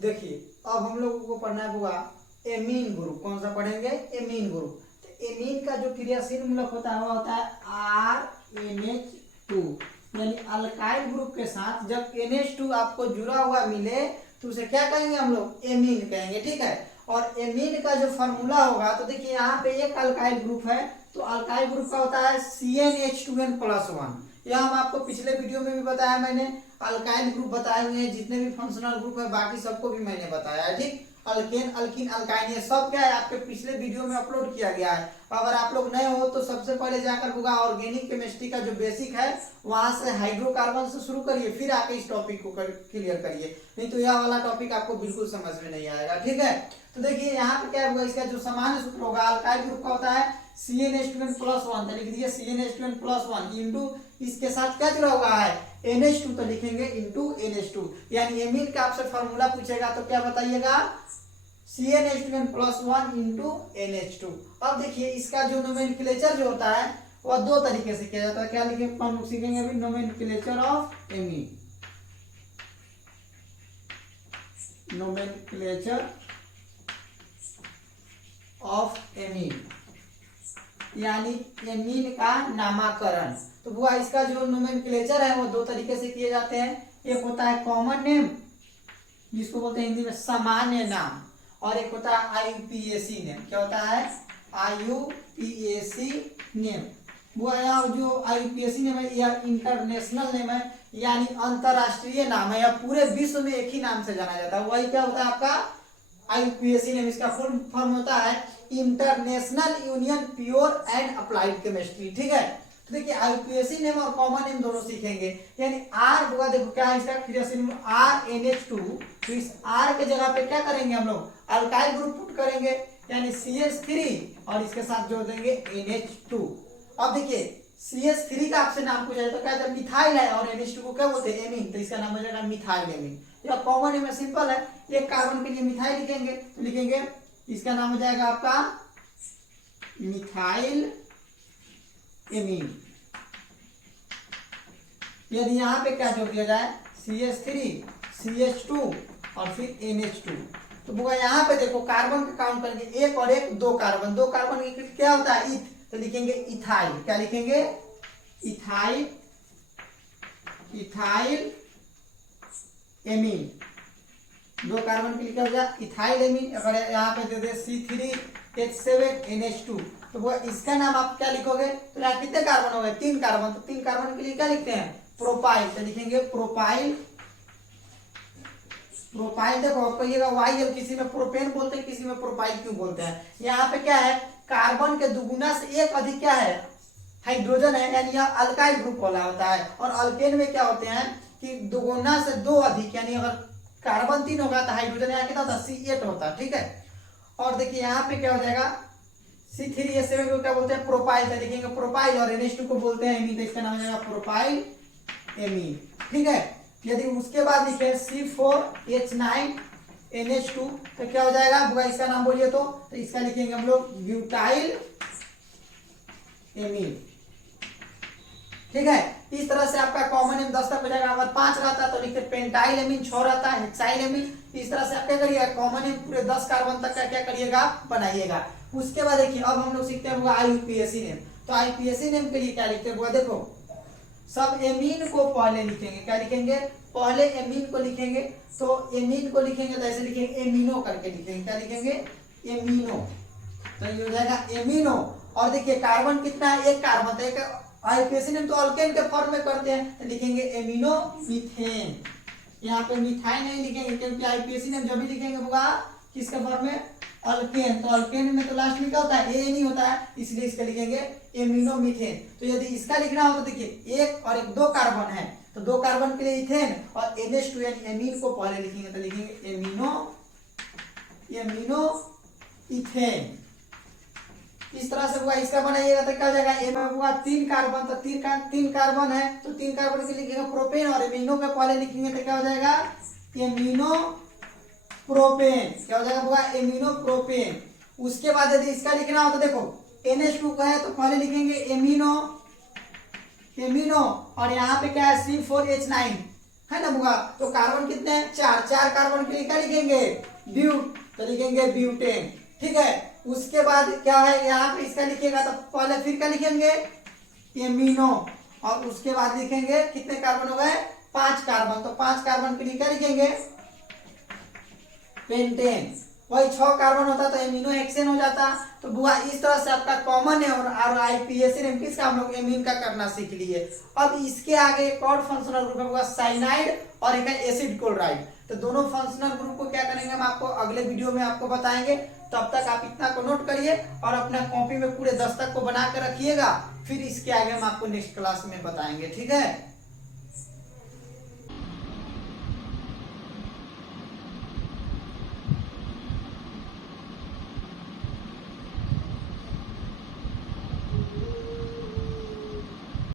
देखिए अब हम लोगों को पढ़ना होगा एमीन ग्रुप। कौन सा पढ़ेंगे? Amine group. तो एमीन का जो क्रियाशील मूलक होता है वो होता है RNH2, यानी अल्काइल ग्रुप के साथ जब NH2 आपको जुड़ा हुआ मिले तो उसे क्या कहेंगे हम लोग? एमीन कहेंगे। ठीक है। और एमीन का जो फॉर्मूला होगा तो देखिए यहाँ पे एक अल्काइल ग्रुप है तो अल्काइल ग्रुप का होता है CnH2n+1। यह हम आपको पिछले वीडियो में भी बताया मैंने, अल्काइल ग्रुप बताए हुए हैं, जितने भी फंक्शनल ग्रुप है बाकी सबको भी मैंने बताया है। ठीक, अल्केन अल्किन अल्काइन ये सब क्या है आपके पिछले वीडियो में अपलोड किया गया है। अगर आप लोग नए हो तो सबसे पहले जाकर होगा ऑर्गेनिक केमिस्ट्री का जो बेसिक है वहां से हाइड्रोकार्बन से शुरू करिए, फिर आके इस टॉपिक को क्लियर करिए, नहीं तो यह वाला टॉपिक आपको बिल्कुल समझ में नहीं आएगा। ठीक है। तो देखिए यहाँ पे क्या होगा, इसका जो सामान्य सूत्र होगा अल्काइल ग्रुप का होता है CnH2n+1, तो लिख दीजिए CnH2n+1 इंटू इसके साथ क्या जुड़ा हुआ है? NH2, तो लिखेंगे इंटू NH2। यानी एमीन का आपसे फॉर्मूला पूछेगा तो क्या बताइएगा? CnH2n+1 into NH2। अब देखिए इसका जो नोमेनक्लेचर जो होता है वह दो तरीके से किया जाता है। क्या लिखे हम लोग सीखेंगे अभी? Nomenclature of amine. Nomenclature of amine यानी एमीन का नामकरण। तो बुआ इसका जो नोमेनक्लेचर है वो दो तरीके से किए जाते हैं। एक होता है कॉमन नेम जिसको बोलते हैं हिंदी में सामान्य नाम, और एक होता है IUPAC नेम। क्या होता है? IUPAC name. वो जो IUPAC नेम है यह इंटरनेशनल नेम है, यानी अंतरराष्ट्रीय नाम है, या पूरे विश्व में एक ही नाम से जाना जाता है। वही क्या होता है आपका? IUPAC name. इसका फुल फॉर्म होता है international union pure and applied chemistry. ठीक है। तो देखिए IUPAC नेम और कॉमन नेम दोनों सीखेंगे। यानी R होगा, देखो क्या है इसका क्रियाशील RNH2, तो इस R के जगह पे क्या करेंगे हम लोग? अल्काइल ग्रुप पुट करेंगे, यानी CH3 और इसके साथ जोड़ देंगे NH2। अब देखिए CH3 का आपसे नाम पूछा जाए तो क्या? जब मिथाइल है और NH2 को क्या बोलते हैं? एमीन, तो इसका नाम हो जाएगा मिथाइल एमीन। या कॉमन नेम सिंपल है, एक कार्बन के लिए मिथाइल लिखेंगे तो लिखेंगे इसका नाम हो जाएगा आपका मिथाइल एमीन। यदि यहाँ पे क्या जोड़ दिया जाए? CH3 CH2 और फिर NH2, तो बुआ यहाँ पे देखो कार्बन का काउंट करेंगे, एक और एक दो कार्बन, दो कार्बन क्या होता है? इथ, तो लिखेंगे इथाइल। क्या लिखेंगे? Ethyl, ethyl amine. दो कार्बन के लिए क्या हो जाए? Ethyl amine. अगर यहाँ पे दे दे C3H7NH2, तो वो इसका नाम आप क्या लिखोगे? तो यहाँ कितने कार्बन हो गए? 3 कार्बन। तो 3 कार्बन के लिए क्या लिखते हैं? प्रोपाइल। तो लिखेंगे प्रोपाइल। प्रोपाइल देखो आप कहिएगा YL, किसी में प्रोपेन बोलते हैं, किसी में प्रोपाइल क्यों बोलते हैं? यहाँ पे क्या है? कार्बन के दुगुना से एक अधिक क्या है? हाइड्रोजन है, यानी यह अल्काइल ग्रुप वाला होता है। और अल्केन में क्या होते हैं कि दुगुना से दो अधिक, यानी अगर कार्बन 3 होगा तो हाइड्रोजन यहाँ कितना होता? C8 होता। ठीक है। और देखिए यहाँ पे क्या हो जाएगा? C3H7 को क्या बोलते हैं? प्रोपाइल। तो लिखेंगे प्रोपाइल, और NH2 को बोलते हैं एमीन, तो इसका नाम हो जाएगा प्रोपाइल एमीन। ठीक है। यदि उसके बाद लिखे C4H9NH2 तो क्या हो जाएगा? बुआ इसका नाम बोलिए तो इसका लिखेंगे हम लोग ब्यूटाइल एमीन। ठीक है। इस तरह से आपका कॉमन नेम 10 तक हो जाएगा। अगर 5 रहता है तो लिखते पेंटाइल एमीन, 6 रहता है हेक्साइल एमीन। इस तरह से आप क्या करिएगा? कॉमन नेम पूरे 10 कार्बन तक का क्या करिएगा? बनाइएगा। उसके बाद देखिए अब हम लोग सीखते हैं IUPAC नेम। तो IUPAC नेम के लिए क्या लिखते हैं? देखो सब एमीन को पहले लिखेंगे। क्या लिखेंगे? पहले एमीन को लिखेंगे। तो एमीन को लिखेंगे तो ऐसे लिखेंगे एमिनो करके लिखेंगे। क्या लिखेंगे? एमिनो। तो ये हो जाएगा एमिनो। और देखिए कार्बन कितना है? एक कार्बन। तो एक IUPAC नेम तो अल्केन के फॉर्म में करते हैं, तो लिखेंगे एमिनो मीथेन। यहाँ पे मिथाइल नहीं लिखेंगे क्योंकि IUPAC नेम जब भी लिखेंगे होगा किसके फॉर्म में? अल्केन। तो अल्केन में तो लास्ट में क्या होता है? ए नहीं होता है, इसलिए इसका लिखेंगे एमिनो मीथेन। तो यदि इसका लिखना हो तो देखिए एक और एक दो कार्बन है, तो दो कार्बन के लिए इथेन, और NH2 यानी एमीन को पहले लिखेंगे तो लिखेंगे एमिनो, एमिनो इथेन। इस तरह से हुआ। इसका बनाइएगा तो क्या हो जाएगा? ए में हुआ 3 कार्बन, तो 3 कार्बन है तो 3 कार्बन के लिखेंगे प्रोपेन, और एमिनो के पहले लिखेंगे तो क्या हो जाएगा? Amino propane. क्या हो जाएगा? हुआ एमिनो प्रोपेन। उसके बाद यदि इसका लिखना हो तो देखो NH2 का है तो पहले लिखेंगे एमिनो, एमिनो, और यहाँ पे क्या है? C4H9, है ना बुआ। तो कार्बन कितने हैं, 4, 4 कार्बन के लिए क्या लिखेंगे, ब्यूट, तो लिखेंगे ब्यूटेन। ठीक है, उसके बाद क्या है यहाँ पे इसका लिखिएगा तो पहले फिर क्या लिखेंगे, एमिनो, और उसके बाद लिखेंगे कितने कार्बन हो गए, 5 कार्बन, तो 5 कार्बन के लिए क्या लिखेंगे, पेंटेन। वही 6 कार्बन होता तो एमिनो हेक्सेन हो जाता। तो बुआ इस तरह से आपका कॉमन है और आईपीएसएन किसका हम लोग एमीन का करना सीख लिए। अब इसके आगे एक और फंक्शनल ग्रुप है बुआ साइनाइड और एक है एसिड क्लोराइड। तो दोनों फंक्शनल ग्रुप को क्या करेंगे हम आपको अगले वीडियो में आपको बताएंगे। तब तक आप इतना को नोट करिए और अपना कॉपी में पूरे दस्तक को बना कर रखिएगा, फिर इसके आगे हम आपको नेक्स्ट क्लास में बताएंगे। ठीक है।